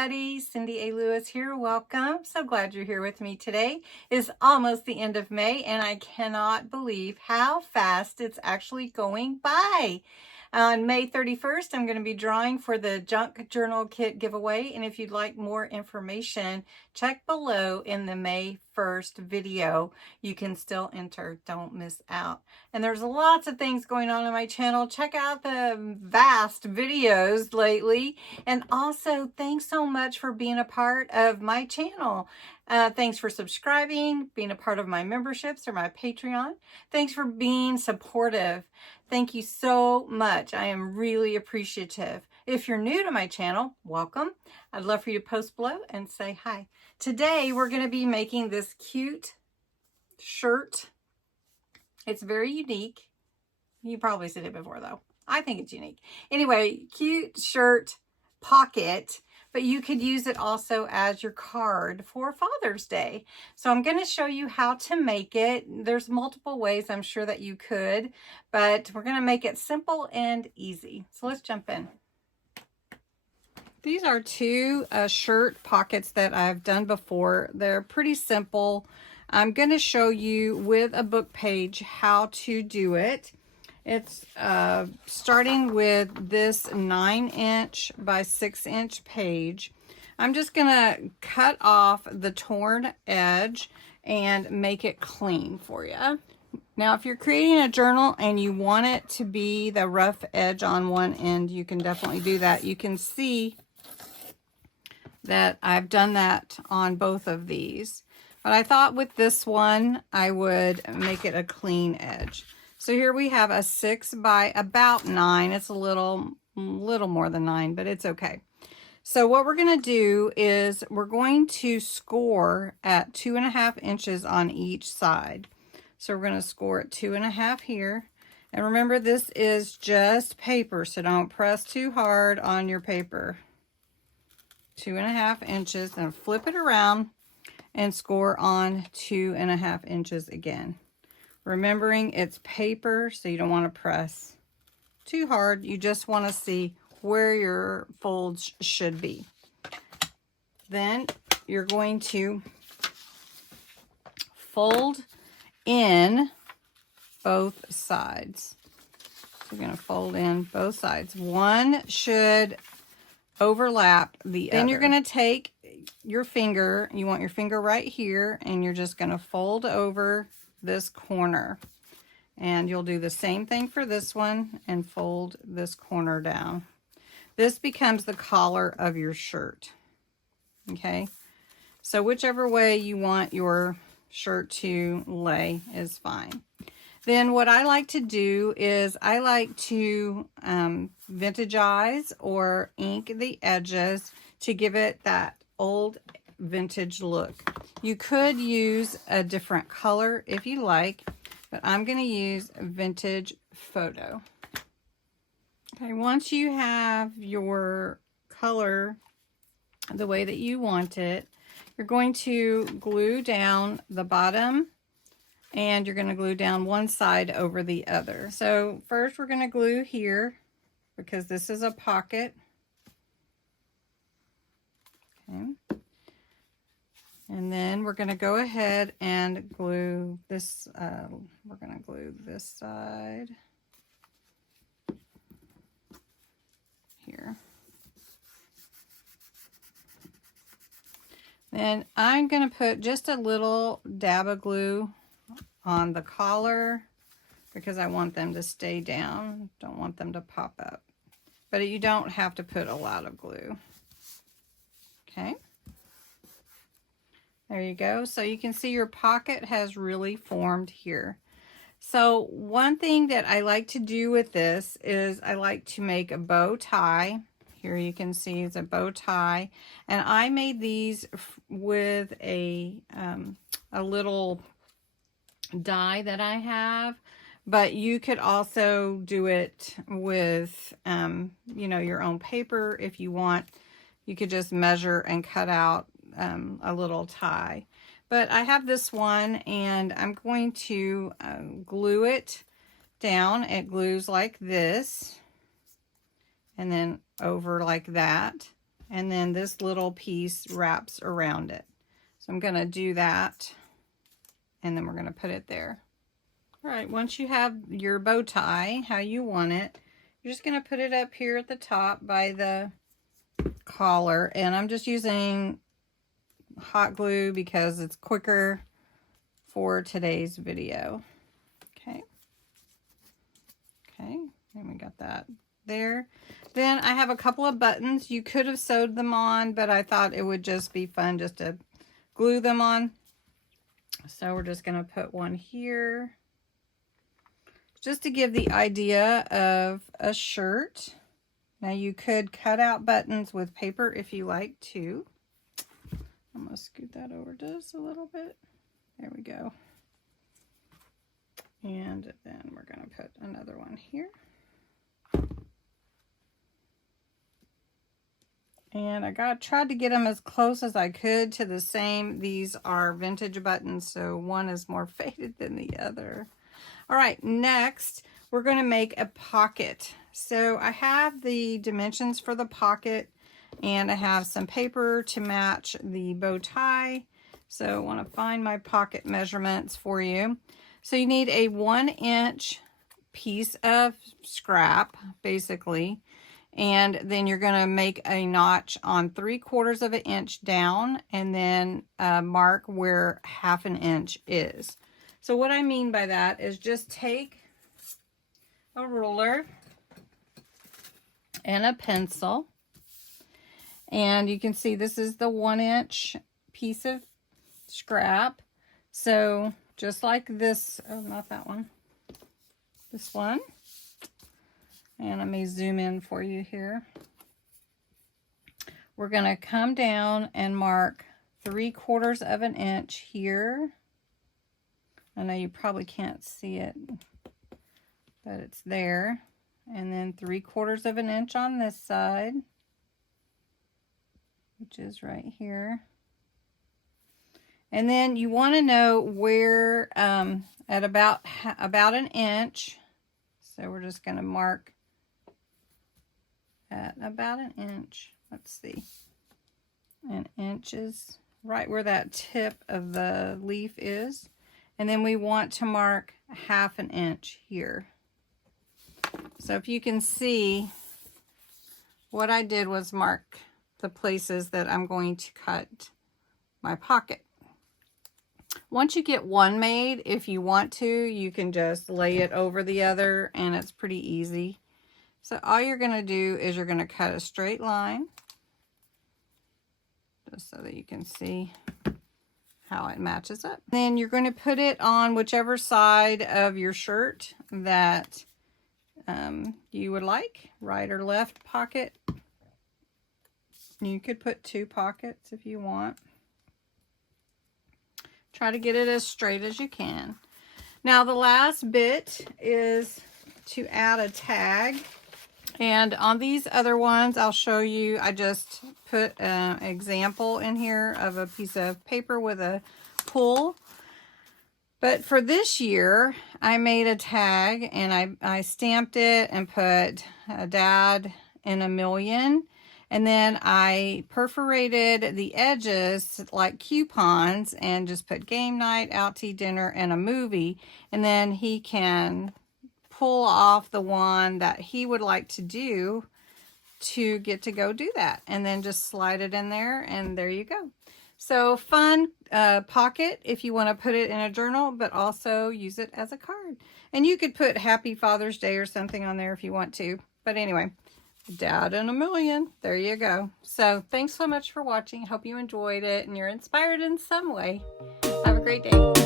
everybody. Cindy A. Lewis here. Welcome. So glad you're here with me today. It's almost the end of May, and I cannot believe how fast it's actually going by. On May 31st, I'm going to be drawing for the Junk Journal Kit giveaway, and if you'd like more information, check below in the May 1st video. You can still enter. Don't miss out. And there's lots of things going on my channel. Check out the vast videos lately. And also, thanks so much for being a part of my channel. Thanks for subscribing, being a part of my memberships or my Patreon. Thanks for being supportive. Thank you so much. I am really appreciative. If you're new to my channel, welcome. I'd love for you to post below and say hi. Today, we're going to be making this cute shirt. It's very unique. You've probably seen it before, though. I think it's unique. Anyway, cute shirt pocket, but you could use it also as your card for Father's Day. So I'm going to show you how to make it. There's multiple ways I'm sure that you could, but we're going to make it simple and easy. So let's jump in. These are two shirt pockets that I've done before. They're pretty simple. I'm going to show you with a book page how to do it. It's starting with this 9-inch by 6-inch page. I'm just going to cut off the torn edge and make it clean for you. Now, if you're creating a journal and you want it to be the rough edge on one end, you can definitely do that. You can see that I've done that on both of these. But I thought with this one, I would make it a clean edge. So here we have a 6 by about 9. It's a little more than 9, but it's okay. So what we're going to do is we're going to score at 2.5 inches on each side. So we're going to score at 2.5 here. And remember, this is just paper, so don't press too hard on your paper. 2.5 inches, then flip it around and score on 2.5 inches again. Remembering it's paper, so you don't want to press too hard. You just want to see where your folds should be. Then you're going to fold in both sides. You're going to fold in both sides. One should overlap the other. Then you're going to take your finger, you want your finger right here, and you're just going to fold over this corner, and you'll do the same thing for this one and fold this corner down. This becomes the collar of your shirt. Okay, so whichever way you want your shirt to lay is fine. Then what I like to do is I like to vintagize or ink the edges to give it that old vintage look. You could use a different color if you like, but I'm going to use Vintage Photo. Okay, once you have your color the way that you want it, you're going to glue down the bottom, and you're going to glue down one side over the other. So first we're going to glue here because this is a pocket. Okay. And then we're going to go ahead and glue this, we're going to glue this side here. Then I'm going to put just a little dab of glue on the collar because I want them to stay down. Don't want them to pop up. But you don't have to put a lot of glue. Okay. There you go. So you can see your pocket has really formed here. So one thing that I like to do with this is I like to make a bow tie. Here you can see it's a bow tie. And I made these with a little die that I have. But you could also do it with, you know, your own paper if you want. You could just measure and cut out a little tie. But I have this one, and I'm going to glue it down. It glues like this, and then over like that. and then this little piece wraps around it. So I'm going to do that, and then we're going to put it there. All right, once you have your bow tie how you want it, you're just going to put it up here at the top by the collar, and I'm just using hot glue because it's quicker for today's video. Okay, and we got that there. Then I have a couple of buttons. You could have sewed them on, but I thought it would just be fun just to glue them on. So we're just going to put one here, just to give the idea of a shirt. Now you could cut out buttons with paper if you like to. I'm going to scoot that over just a little bit. There we go. And then we're going to put another one here. And I tried to get them as close as I could to the same. These are vintage buttons, so one is more faded than the other. All right, next we're going to make a pocket. So I have the dimensions for the pocket, and I have some paper to match the bow tie. So I want to find my pocket measurements for you. So you need a 1-inch piece of scrap, basically. And then you're going to make a notch on 3/4 of an inch down, and then mark where 1/2 inch is. So what I mean by that is just take a ruler and a pencil, and you can see this is the 1-inch piece of scrap. So just like this, oh, not that one, this one. And I may zoom in for you here. We're going to come down and mark 3/4 of an inch here. I know you probably can't see it, but it's there. And then 3/4 of an inch on this side, which is right here. And then you want to know where at about an inch. So we're just going to mark at about an inch. Let's see. An inch is right where that tip of the leaf is. And then we want to mark 1/2 inch here. So if you can see, what I did was mark the places that I'm going to cut my pocket. Once you get one made, if you want to, you can just lay it over the other, and it's pretty easy. So all you're going to do is you're going to cut a straight line, just so that you can see how it matches up. Then you're going to put it on whichever side of your shirt that you would like, right or left pocket. You could put 2 pockets if you want. Try to get it as straight as you can. Now the last bit is to add a tag. And on these other ones, I'll show you, I just put an example in here of a piece of paper with a pull. But for this year, I made a tag, and I stamped it and put Dad in $1 million. And then I perforated the edges like coupons and just put game night, out to dinner, and a movie. And then he can pull off the one that he would like to do to get to go do that. And then just slide it in there, and there you go. So fun pocket if you want to put it in a journal, but also use it as a card. And you could put Happy Father's Day or something on there if you want to. But anyway, Dad in $1 million. There you go. So thanks so much for watching. Hope you enjoyed it and you're inspired in some way. Have a great day.